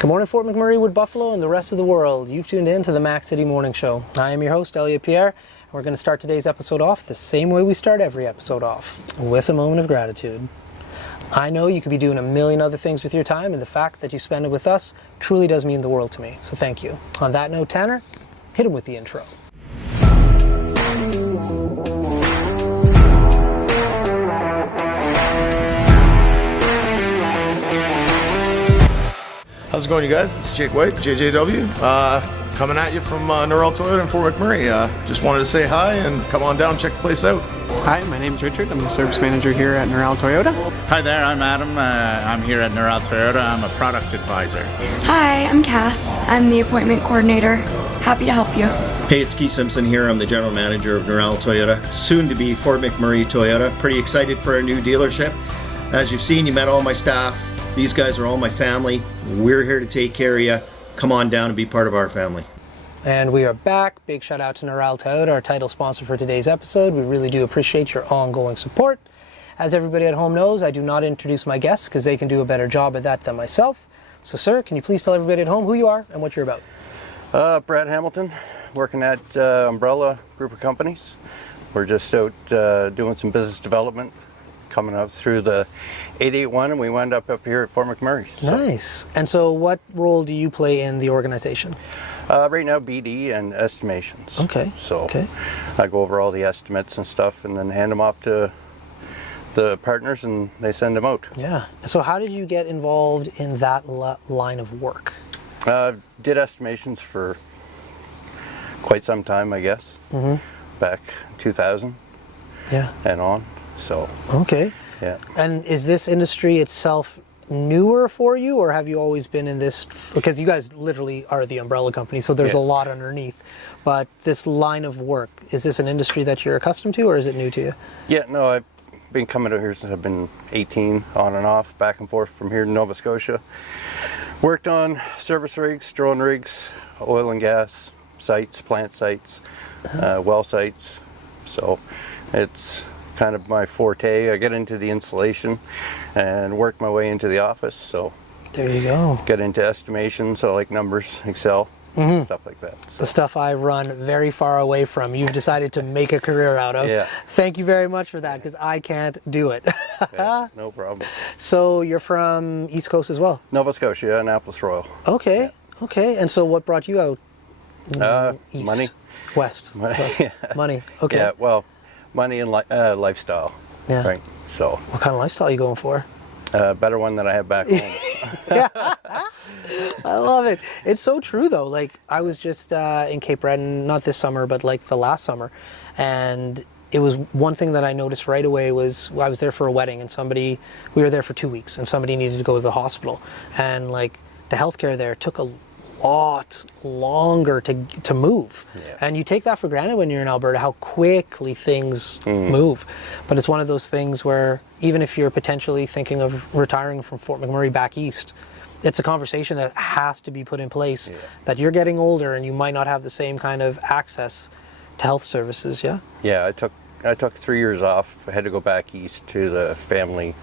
Good morning, Fort McMurray, Wood Buffalo, and the rest of the world. You've tuned in to the Mac City Morning Show. I am your host, Elliot Pierre, and we're going to start today's episode off the same way we start every episode off, with a moment of gratitude. I know you could be doing a million other things with your time, and the fact that you spend it with us truly does mean the world to me, so thank you. On that note, Tanner, hit him with the intro. How's it going, you guys? It's Jake White, JJW, coming at you from Norrell Toyota in Fort McMurray. Just wanted to say hi and come on down, check the place out. Hi, my name's Richard. I'm the service manager here at Norrell Toyota. Hi there, I'm Adam. I'm here at Norrell Toyota. I'm a product advisor. Hi, I'm Cass. I'm the appointment coordinator. Happy to help you. Hey, it's Keith Simpson here. I'm the general manager of Norrell Toyota, soon to be Fort McMurray Toyota. Pretty excited for our new dealership. As you've seen, you met all my staff. These guys are all my family. We're here to take care of you. Come on down and be part of our family. And we are back. Big shout out to Norrell Toyota, our title sponsor for today's episode. We really do appreciate your ongoing support. As everybody at home knows, I do not introduce my guests because they can do a better job at that than myself. So sir, can you please tell everybody at home who you are and what you're about? Brad Hamilton, working at Umbrella Group of Companies. We're just out doing some business development, coming up through the 881, and we wound up here at Fort McMurray. So. Nice. And so what role do you play in the organization? Right now, BD and estimations. Okay. So I go over all the estimates and stuff and then hand them off to the partners and they send them out. Yeah. So how did you get involved in that line of work? Did estimations for quite some time, I guess. Mm-hmm. Back 2000 and on. So okay. Yeah. And is this industry itself newer for you, or have you always been in this? Because you guys literally are the umbrella company, so there's a lot underneath. But this line of work, is this an industry that you're accustomed to, or is it new to you? Yeah, no, I've been coming out here since I've been 18, on and off, back and forth from here to Nova Scotia. Worked on service rigs, drone rigs, oil and gas sites, plant sites, well sites. So it's kind of my forte. I get into the installation and work my way into the office. So there you go. Get into estimation, so like numbers, Excel, stuff like that. So. The stuff I run very far away from. You've decided to make a career out of. Yeah. Thank you very much for that, because I can't do it. Yeah, no problem. So you're from East Coast as well? Nova Scotia, Annapolis Royal. Okay. Yeah. Okay. And so what brought you out? East. Money. West. Yeah. Money. Okay. Yeah, well, money and lifestyle. Yeah. Right. So. What kind of lifestyle are you going for? Better one than I have back home. I love it. It's so true though. Like I was just in Cape Breton, not this summer, but like the last summer, and it was one thing that I noticed right away was I was there for a wedding, and we were there for 2 weeks, and somebody needed to go to the hospital, and like the healthcare there took a lot longer to move. Yeah. And you take that for granted when you're in Alberta, how quickly things move. But it's one of those things where even if you're potentially thinking of retiring from Fort McMurray back east, it's a conversation that has to be put in place, that you're getting older and you might not have the same kind of access to health services. Yeah, I took 3 years off. I had to go back east to the family,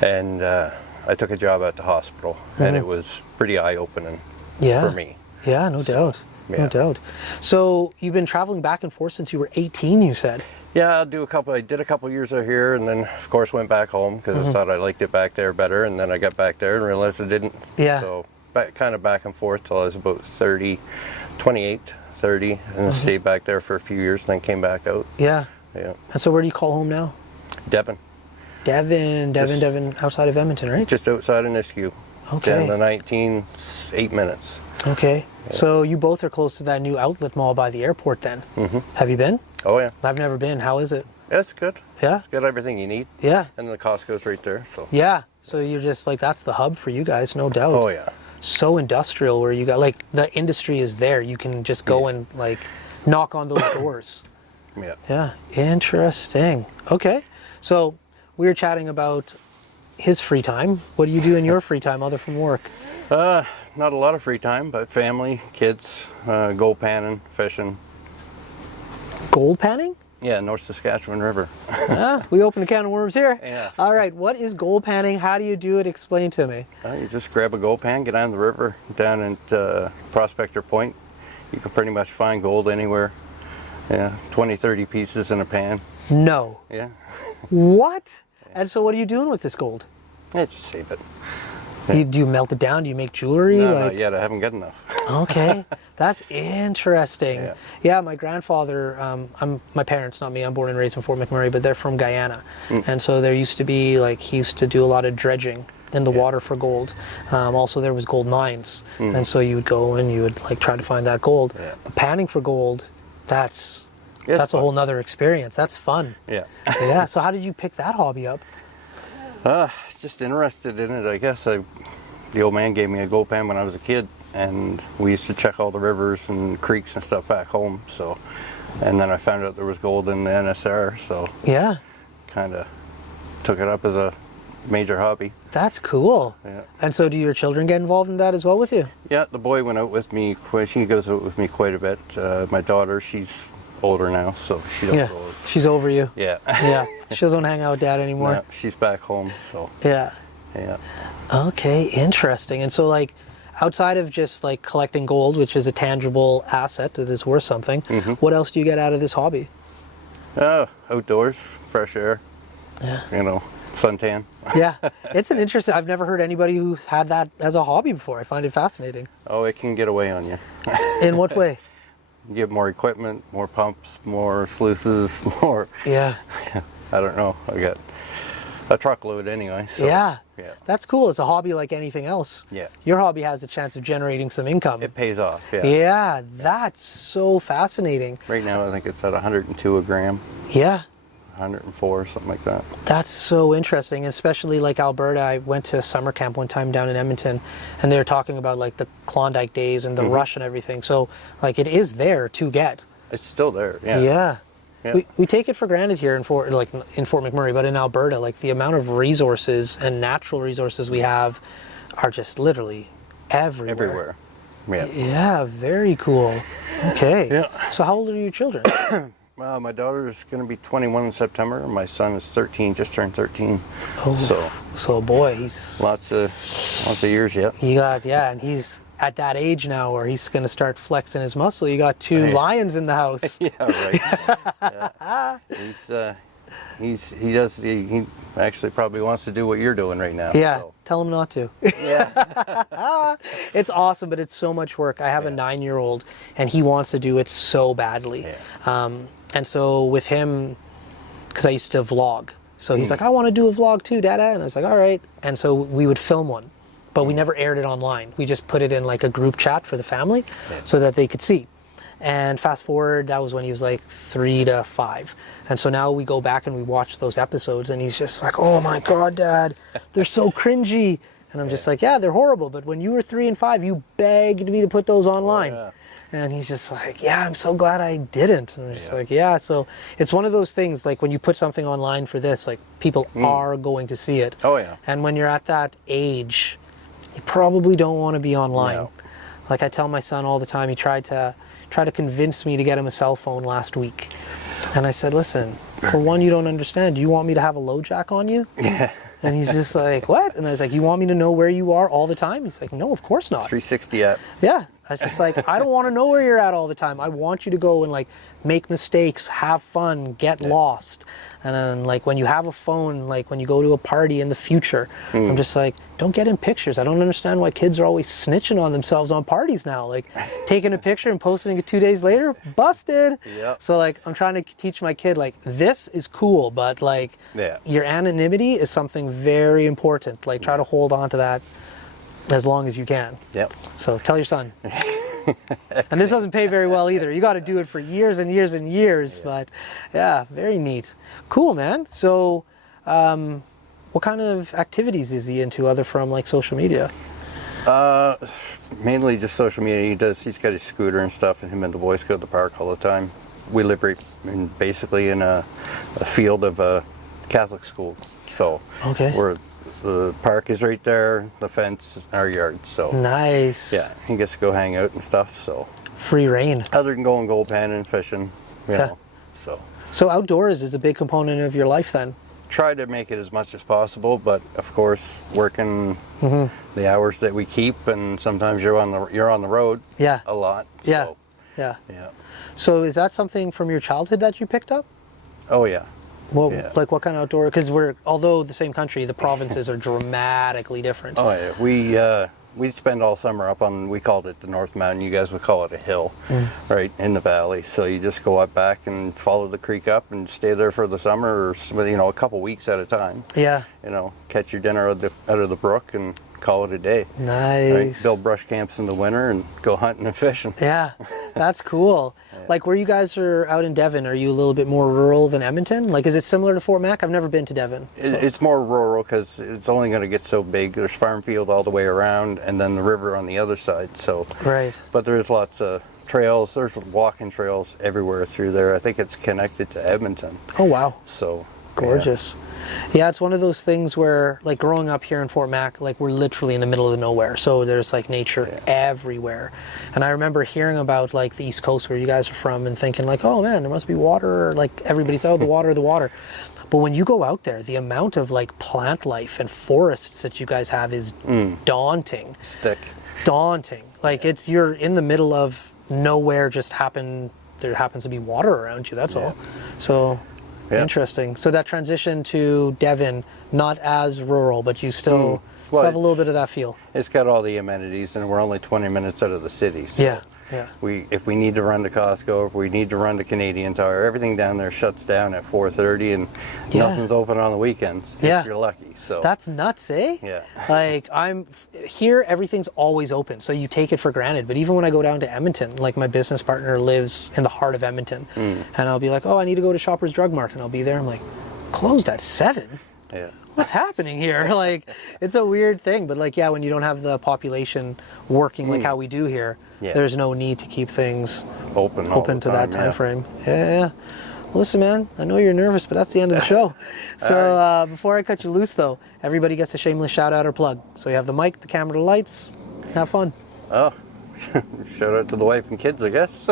and I took a job at the hospital, and it was pretty eye-opening for me. Yeah, no doubt. No doubt. So you've been traveling back and forth since you were 18, you said? Yeah, I did a couple years out here, and then of course went back home because I thought I liked it back there better, and then I got back there and realized I didn't. Yeah. So kind of back and forth till I was about 28, 30, and then stayed back there for a few years, and then came back out. Yeah. Yeah. And so where do you call home now? Devon. Devon, outside of Edmonton, right? Just outside of Nisku. Okay. Down to 19, 8 minutes. Okay. Yeah. So you both are close to that new outlet mall by the airport then. Mm-hmm. Have you been? Oh yeah. I've never been. How is it? Yeah, it's good. Yeah? It's got everything you need. Yeah. And the Costco's right there, so. Yeah. So you're just like, that's the hub for you guys, no doubt. Oh yeah. So industrial, where you got, like, the industry is there. You can just go and, like, knock on those doors. Yeah. Yeah. Interesting. Okay. So we were chatting about his free time. What do you do in your free time other from work? Not a lot of free time, but family, kids, gold panning, fishing. Gold panning? Yeah, North Saskatchewan River. We opened a can of worms here. Yeah. All right, what is gold panning? How do you do it? Explain to me. You just grab a gold pan, get on the river down at Prospector Point. You can pretty much find gold anywhere. Yeah, 20, 30 pieces in a pan. No. Yeah, What? And so what are you doing with this gold? yeah, just save it. Do you melt it down? Do you make jewelry? No, not yet. I haven't got enough. Okay, that's interesting. Yeah. Yeah, my grandfather, my parents, not me, I'm born and raised in Fort McMurray, but they're from Guyana. And so there used to be, like, he used to do a lot of dredging in the water for gold. Also, there was gold mines. And so you would go and you would, like, try to find that gold. Yeah. Panning for gold, that's a fun. whole nother experience. That's fun. Yeah. Yeah, so how did you pick that hobby up? Just interested in it, I guess. The old man gave me a gold pan when I was a kid, and we used to check all the rivers and creeks and stuff back home. So, and then I found out there was gold in the NSR, so Yeah, kind of took it up as a major hobby. that's cool. Yeah. And so do your children get involved in that as well with you? Yeah, the boy went out with me. She goes out with me quite a bit. My daughter, she's older now, so she don't Yeah, go out. she's over you. Yeah. Yeah, she doesn't hang out with dad anymore. No, she's back home, so Yeah. yeah. Okay, interesting. And so, like, outside of just like collecting gold, which is a tangible asset that is worth something, what else do you get out of this hobby? Outdoors, fresh air, Yeah. suntan. Yeah, it's an interesting. I've never heard anybody who's had that as a hobby before. I find it fascinating. Oh, it can get away on you. In what way? You get more equipment, more pumps, more sluices, more. Yeah. I don't know. I got a truckload anyway. So, Yeah. Yeah. That's cool. It's a hobby like anything else. Yeah. Your hobby has a chance of generating some income. It pays off. Yeah. Yeah, that's so fascinating. Right now, I think it's at 102 a gram, Yeah. 104, something like that. That's so interesting, especially like Alberta. I went to summer camp one time down in Edmonton, and they were talking about like the Klondike days and the rush and everything. So like it is there to get. It's still there. Yeah. Yeah. Yeah. We take it for granted here in Fort McMurray, but in Alberta, like the amount of resources and natural resources we have are just literally everywhere. Everywhere. Yeah. Yeah, very cool. Okay. Yeah. So how old are your children? Well, my daughter's going to be 21 in September. And my son is 13, just turned 13. Oh. So So boy, he's lots of years yet. and he's at that age now where he's going to start flexing his muscle. You got two Hey. lions in the house. Yeah, right. Yeah. He actually probably wants to do what you're doing right now. Yeah, So. tell him not to. Yeah. It's awesome, but it's so much work. I have a 9-year-old, and he wants to do it so badly. Yeah. And so with him, because I used to vlog, so he's like, I want to do a vlog too, Dada. And I was like, all right. And so we would film one, but we never aired it online. We just put it in like a group chat for the family so that they could see. And fast forward, that was when he was like 3 to 5. And so now we go back and we watch those episodes, and he's just like, oh my God, Dad, they're so cringy. And I'm just like, yeah, they're horrible. But when you were 3 and 5, you begged me to put those online. yeah. And he's just like, yeah, I'm so glad I didn't. And I'm just like, yeah. So it's one of those things, like when you put something online for this, like people are going to see it. Oh, yeah. And when you're at that age, you probably don't want to be online. No. Like I tell my son all the time, he tried to convince me to get him a cell phone last week. And I said, listen, for one, you don't understand. Do you want me to have a low jack on you? Yeah. And he's just like, what? And I was like, you want me to know where you are all the time? He's like, no, of course not. 360 app. Yeah. I was just like, I don't want to know where you're at all the time. I want you to go and like make mistakes, have fun, get lost. And then like when you have a phone, like when you go to a party in the future, I'm just like, don't get in pictures. I don't understand why kids are always snitching on themselves on parties now. Like taking a picture and posting it 2 days later, busted. Yep. So like I'm trying to teach my kid like this is cool, but like Yeah. your anonymity is something very important. Like try to hold on to that as long as you can. Yep. So tell your son. And this doesn't pay very well either. You got to do it for years and years and years. But yeah, very neat. Cool, man. So what kind of activities is he into other from like social media? Mainly just social media. He's got his scooter and stuff, and him and the boys go to the park all the time. We live basically in a field of a Catholic school. So Okay. the park is right there, the fence, our yard. So Nice. yeah, he gets to go hang out and stuff. So Free reign. other than going gold panning and fishing, you know. So So outdoors is a big component of your life then. Try to make it as much as possible, but of course, working the hours that we keep, and sometimes you're on the road. Yeah. A lot. Yeah. So, Yeah. yeah. So is that something from your childhood that you picked up? Oh yeah. Well, Yeah. like what kind of outdoor? Because although the same country, the provinces are dramatically different. Oh yeah. We'd spend all summer up on, we called it the North Mountain, you guys would call it a hill, right, in the valley. So you just go up back and follow the creek up and stay there for the summer, or a couple weeks at a time. Yeah. Catch your dinner out of the brook and call it a day. Nice. Right? Build brush camps in the winter and go hunting and fishing. Yeah, that's cool. Like where you guys are out in Devon, are you a little bit more rural than Edmonton? Like, is it similar to Fort Mac? I've never been to Devon. It's more rural because it's only going to get so big. There's farm field all the way around, and then the river on the other side. So, Right. But there's lots of trails. There's walking trails everywhere through there. I think it's connected to Edmonton. Oh, wow. So Gorgeous. Yeah, it's one of those things where, like, growing up here in Fort Mac, like, we're literally in the middle of the nowhere. So there's, like, nature everywhere. And I remember hearing about, like, the East Coast where you guys are from and thinking, like, oh, man, there must be water. Like, everybody's, oh, the water, the water. But when you go out there, the amount of, like, plant life and forests that you guys have is daunting. Stick. Daunting. Like, you're in the middle of nowhere, there happens to be water around you, that's all. So... Yeah. Interesting. So that transition to Devon, not as rural, but you still have a little bit of that feel. It's got all the amenities, and we're only 20 minutes out of the city. So Yeah. if we need to run to Costco, if we need to run to Canadian Tire, everything down there shuts down at 4:30, and nothing's open on the weekends Yeah. if you're lucky. So That's nuts, eh? Yeah. Like, here, everything's always open, so you take it for granted. But even when I go down to Edmonton, like, my business partner lives in the heart of Edmonton, and I'll be like, oh, I need to go to Shoppers Drug Mart, and I'll be there. I'm like, closed at 7? yeah. What's happening here? Like, it's a weird thing. But, like, yeah, when you don't have the population working like how we do here, there's no need to keep things Open to that time frame. Yeah. Well, listen, man, I know you're nervous, but that's the end of the show. So before I cut you loose, though, everybody gets a shameless shout out or plug. So you have the mic, the camera, the lights. Have fun. Oh, shout out to the wife and kids, I guess.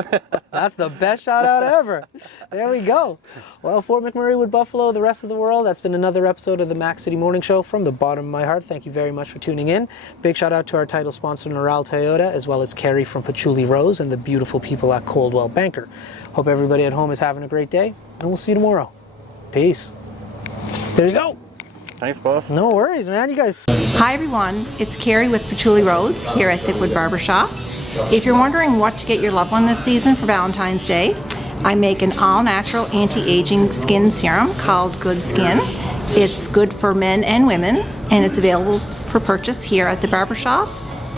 That's the best shout out ever. There we go. Well, Fort McMurray, Wood Buffalo, the rest of the world, that's been another episode of the Mac City Morning Show. From the bottom of my heart, thank you very much for tuning in. Big shout out to our title sponsor, Neural Toyota, as well as Carrie from Patchouli Rose and the beautiful people at Coldwell Banker. Hope everybody at home is having a great day, and we'll see you tomorrow. Peace. There you go. Thanks, boss. No worries, man. You guys. Hi everyone, it's Carrie with Patchouli Rose here at Thickwood Barbershop. If you're wondering what to get your loved one this season for Valentine's Day, I make an all-natural anti-aging skin serum called Good Skin. It's good for men and women, and it's available for purchase here at the barbershop,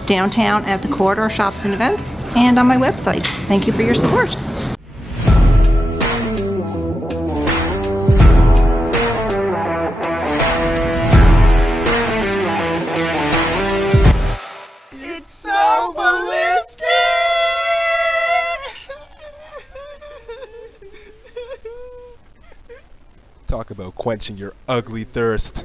downtown at the Corridor Shops and Events, and on my website. Thank you for your support. Talk about quenching your ugly thirst.